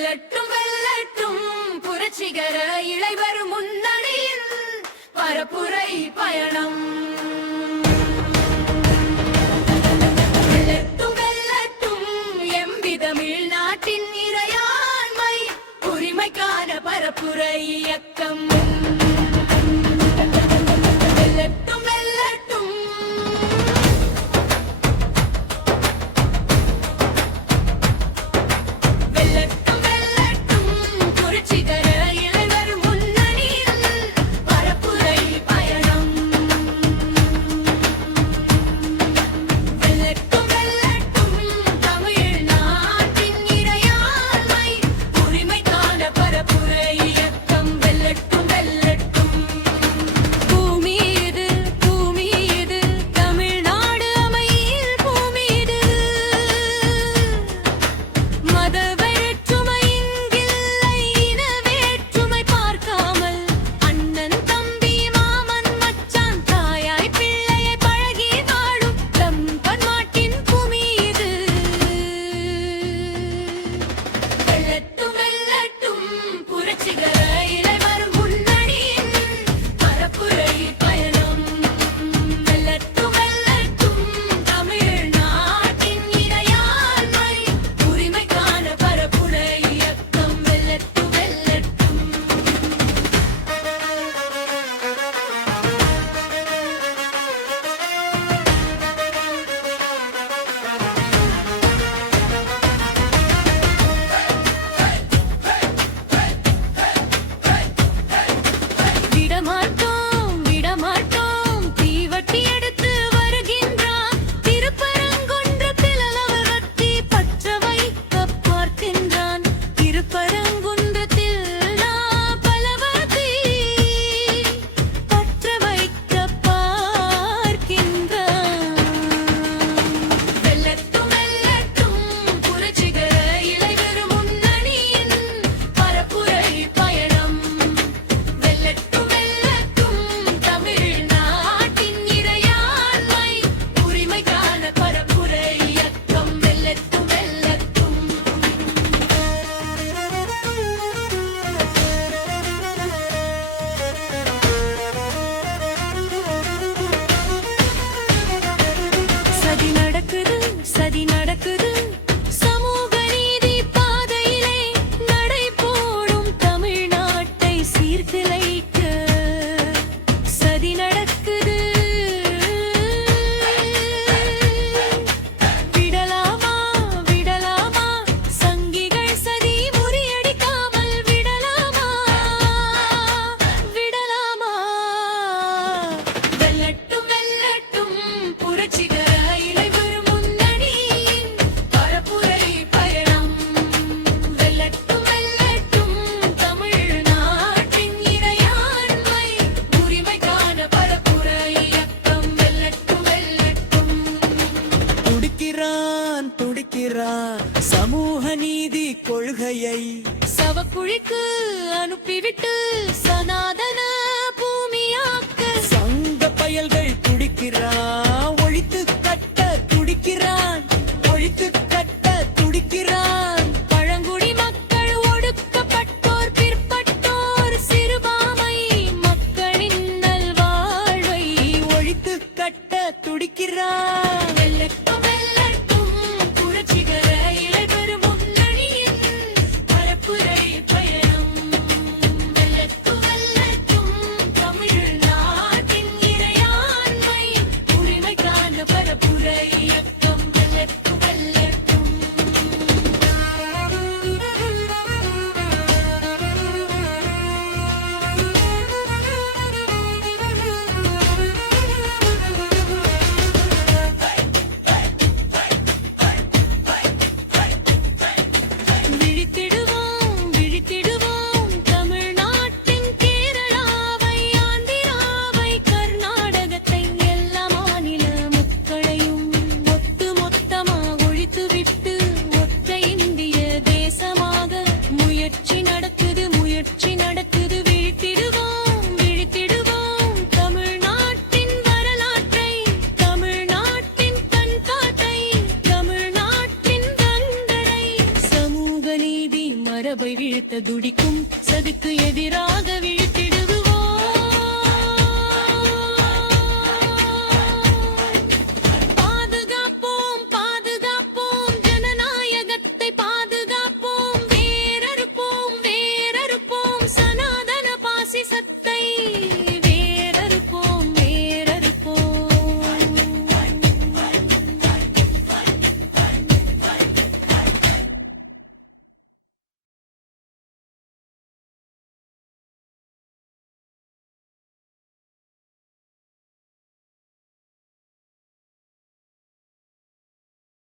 வெல்லட்டும் வெல்லட்டும் புரட்சிகர இளைவர் முன்னணியின் பரப்புரை பயணம். வெல்லட்டும் வெல்லட்டும் எம்பி தமிழ்நாட்டின் இறையாண்மை உரிமைக்கான பரப்புரை இயக்கம். வெல்லட்டும் வெல்லட்டும் வெல்லட்டும் வெல்லட்டும் புரட்சிகர இளைவர் முன்னணியில் பரப்புரை பயணம். வெல்லட்டும் வெல்லட்டும் தமிழ்நாட்டின் இறையாண்மை உரிமைக்கான பரப்புரை இயக்கம். வெல்லட்டும் வெல்லட்டும் பூமி இது பூமி இது தமிழ்நாடு அமையில் பூமி இது. மத வேற்றுமை இங்கில்லை இன வேற்றுமை பார்க்காமல் அண்ணன் தம்பி மாமன் மச்சான் தாயாய் பிள்ளையை பழகி வாழும் தம் பன்மாட்டின் பூமி இது. வெல்லட்டும் வெல்லட்டும் புரட்சிகர இளைவர் முன்னணியின் பரப்புரை பயணம். வெல்லட்டும் வெல்லட்டும் தமிழ்நாட்டின் இறையாண்மை உரிமைக்கான பரப்புரை இயக்கம். வெல்லட்டும் வெல்லட்டும் விடமாட்டோம் விடமாட்டோம் தீவட்டி எடுத்து வருகின்றான். திருப்பரங்குன்றத்தில் அளவத்தி பற்ற வைக்க பார்க்கின்றான். திருப்பரங்குன்றத்தில் பலவதி பற்ற வைக்க பார்க்கின்றான். வெல்லட்டும் வெல்லட்டும் புரட்சிகர இளைவர் முன்னணியின் பரப்புரை பயணம். வெல்லட்டும் வெல்லட்டும் தமிழ்நாட்டின் இறையாண்மை உரிமைக்கான பரப்புரை இயக்கம். வெல்லட்டும் வெல்லட்டும் சதி நடக்குது சதி நடக்குது சமூக நீதி பாதையிலே நடை போடும் தமிழ்நாட்டை சீர்குலைக்க சதி நடக்குது. விடலாமா விடலாமா சங்கிகள் சதி முறியடிக்காமல் விடலாமா விடலாமா. வெல்லட்டும் வெல்லட்டும் புரட்சிகர இளைவர் முன்னணியின் பரப்புரை பயணம். வெல்லட்டும் வெல்லட்டும் தமிழ்நாட்டின் இறையாண்மை உரிமைக்கான பரப்புரை இயக்கம். வெல்லட்டும் வெல்லட்டும் துடிக்கிறான் துடிக்கிறான் சமூக நீதி கொள்கையை சவக்குழிக்கு அனுப்பிவிட்டு சனாதன பூமியாக்க சங்க பயல்கள் துடிக்கிறான். ஒழித்து கட்ட துடிக்கிறான் ஒழித்து கட்ட துடிக்கிறான். பழங்குடி மக்கள் ஒடுக்கப்பட்டோர் பிற்பட்டோர் சிறுபான்மை மக்களின் நல்வாழ்வை ஒழித்து கட்ட துடிக்கிறான். வெல்லட்டும் வெல்லட்டும் புரட்சிகர இளைவர் முன்னணியின் பரப்புரை பயணம். வெல்லட்டும் வெல்லட்டும் அரபை வீழ்த்த துடிக்கும் சதிக்கு எதிராக வீழ்த்தி